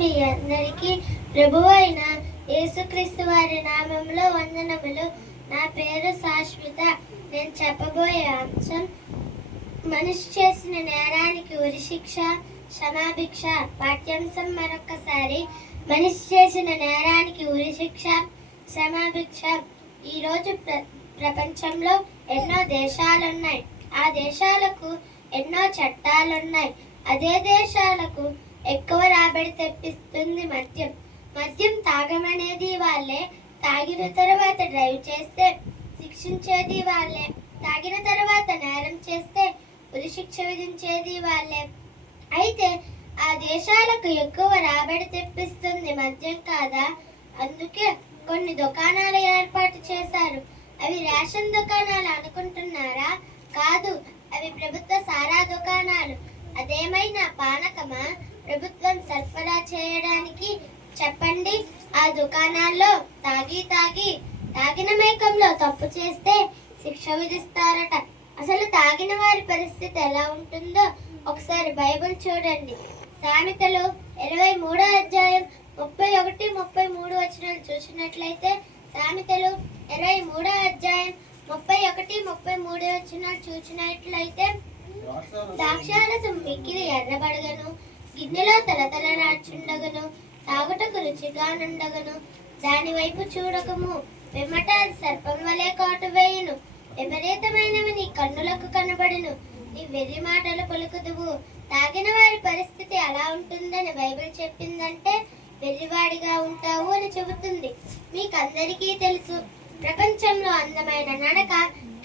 మీ అందరికీ ప్రభువు అయిన యేసుక్రీస్తు వారి నామంలో వందనములు. నా పేరు శాశ్వత. నేను చెప్పబోయే అంశం మనిషి చేసిన నేరానికి ఉరిశిక్ష, క్షమాభిక్ష. పాఠ్యాంశం మరొకసారి, మనిషి చేసిన నేరానికి ఉరిశిక్ష, క్షమాభిక్ష. ఈరోజు ప్రపంచంలో ఎన్నో దేశాలున్నాయి. ఆ దేశాలకు ఎన్నో చట్టాలున్నాయి. అదే దేశాలకు ఎక్కువ రాబడి తెప్పిస్తుంది మద్యం. మద్యం తాగమనేది వాళ్ళే, తాగిన తర్వాత డ్రైవ్ చేస్తే శిక్షించేది వాళ్ళే, తాగిన తర్వాత నేరం చేస్తే ఉరిశిక్ష విధించేది వాళ్ళే. అయితే ఆ దేశాలకు ఎక్కువ రాబడి తెప్పిస్తుంది మద్యం కాదా? అందుకే కొన్ని దుకాణాలు ఏర్పాటు చేశారు. అవి రేషన్ దుకాణాలు అనుకుంటున్నారా? కాదు, అవి ప్రభుత్వ సారా దుకాణాలు. అదేమైనా పానకమా ప్రభుత్వం సరఫరా చేయడానికి? చెప్పండి. ఆ దుకాణాల్లో తాగిన మైకంలో తప్పు చేస్తే శిక్ష విధిస్తారట. అసలు తాగిన వారి పరిస్థితి ఎలా ఉంటుందో ఒకసారి బైబిల్ చూడండి. సామెతలు 23వ అధ్యాయం 31-33 వచనాలు చూసినట్లయితే, సామెతలు 23వ అధ్యాయం 31-33 వచనాలు చూసినట్లయితే, ద్రాక్షారసం మిక్కిలి ఎర్రబడగను, గిన్నెలో తలతలరాచుండగను, తాగుటకు రుచిగానుండగను, దాని వైపు చూడకము, పిమ్మట సర్పం వలె కాటు వేయును, విపరీతమైనవి నీ కన్నులకు కనబడును, నీ వెర్రి మాటలు పలుకుదువు. తాగిన వారి పరిస్థితి ఎలా ఉంటుందని బైబిల్ చెప్పిందంటే, వెర్రివాడిగా ఉంటావు అని చెబుతుంది. మీకందరికీ తెలుసు, ప్రపంచంలో అందమైన నడక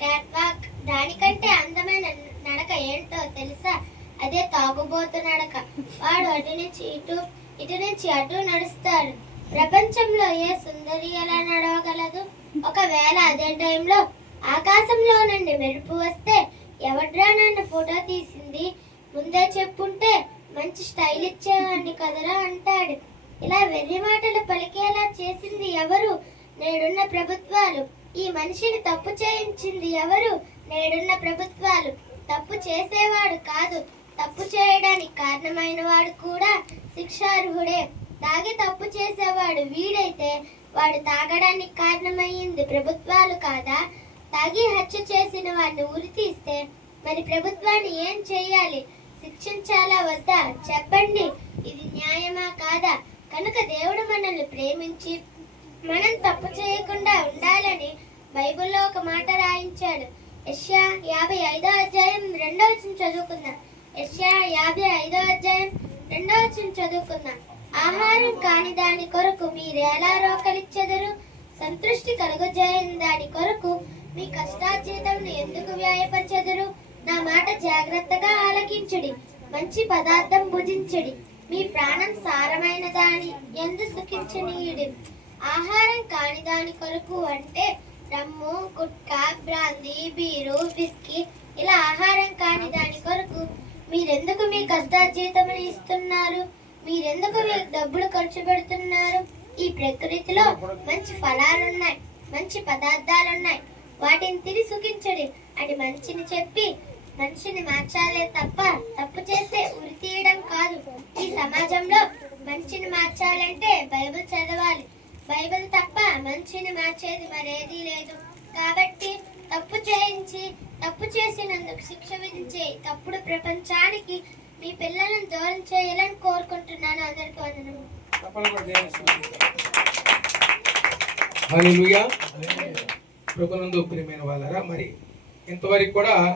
క్యాట్ వాక్. దానికంటే అందమైన నడక ఏంటో తెలుసా? అదే తాగుబోతు నడక. వాడు ఇటు నుంచి అటు నడుస్తాడు. ప్రపంచంలో ఏ సుందరి ఎలా నడవగలదు? ఒకవేళ అదే టైంలో ఆకాశంలో నుండి మెరుపు వస్తే, ఎవడ్రా నన్ను ఫోటో తీసింది, ముందే చెప్పుంటే మంచి స్టైల్ ఇచ్చేవాడిని కదరా అంటాడు. ఇలా వెర్రి మాటలు పలికేలా చేసింది ఎవరు? నేడున్న ప్రభుత్వాలు. ఈ మనిషిని తప్పు చేయించింది ఎవరు? నేడున్న ప్రభుత్వాలు. తప్పు చేసేవాడు కాదు, తప్పు చేయడానికి కారణమైన వాడు కూడా శిక్షార్హుడే. తాగి తప్పు చేసేవాడు వీడైతే, వాడు తాగడానికి కారణమయ్యింది ప్రభుత్వాలు కాదా? తాగి హత్య చేసిన వాడిని ఉరి తీస్తే మరి ప్రభుత్వాన్ని ఏం చేయాలి? శిక్షించాలా వద్దా? చెప్పండి. ఇది న్యాయమా కాదా? కనుక దేవుడు మనల్ని ప్రేమించి మనం తప్పు చేయకుండా ఉండాలని బైబిల్లో ఒక మాట రాయించాడు. యెషయా 55వ అధ్యాయం 2వ వచనం చదువుకుందాం. యెషయా 55వ అధ్యాయం 2వ వచనం చదువుకుందాం. ఆహారం కాని దాని కొరకు మీరెలా రోకలిచ్చెదరు? సంతృష్టి కలుగజేయని దాని కొరకు మీ కష్టార్జితమును ఎందుకు వ్యాయపరచెదరు? నా మాట జాగ్రత్తగా ఆలకించుడి, మంచి పదార్థం భుజించుడి, మీ ప్రాణం సారమైన దాని ఎందు సుఖించనీయుడి. ఆహారం కాని దాని కొరకు అంటే రమ్ము, గుట్కా, బ్రాందీ, బీరు, విస్కీ, ఇలా ఆహారం కాని దాని కొరకు మీరెందుకు మీ కష్టార్జితమును ఇస్తున్నారు? మీరెందుకు మీ డబ్బులు ఖర్చు పెడుతున్నారు? ఈ ప్రకృతిలో మంచి ఫలాలున్నాయి, మంచి పదార్థాలున్నాయి, వాటిని తిని సుఖించడి అని మంచిని చెప్పి మనిషిని మార్చాలే తప్ప తప్పు చేస్తే ఉరి తీయడం కాదు. ఈ సమాజంలో మంచిని మార్చాలంటే బైబిల్ చదవాలి. బైబిల్ తప్ప మంచిని మార్చేది మరేదీ లేదు. కాబట్టి తప్పు చేయించి తప్పు చేసినందుకు శిక్ష విధించే తప్పుడు ప్రపంచానికి మీ పిల్లలను దూరం చేయాలని కోరుకుంటున్నాను. అందరికీ వందనములు. హల్లెలూయా. ప్రభునందు ప్రియమైన వాళ్ళారా, మరి ఇంతవరకు కూడా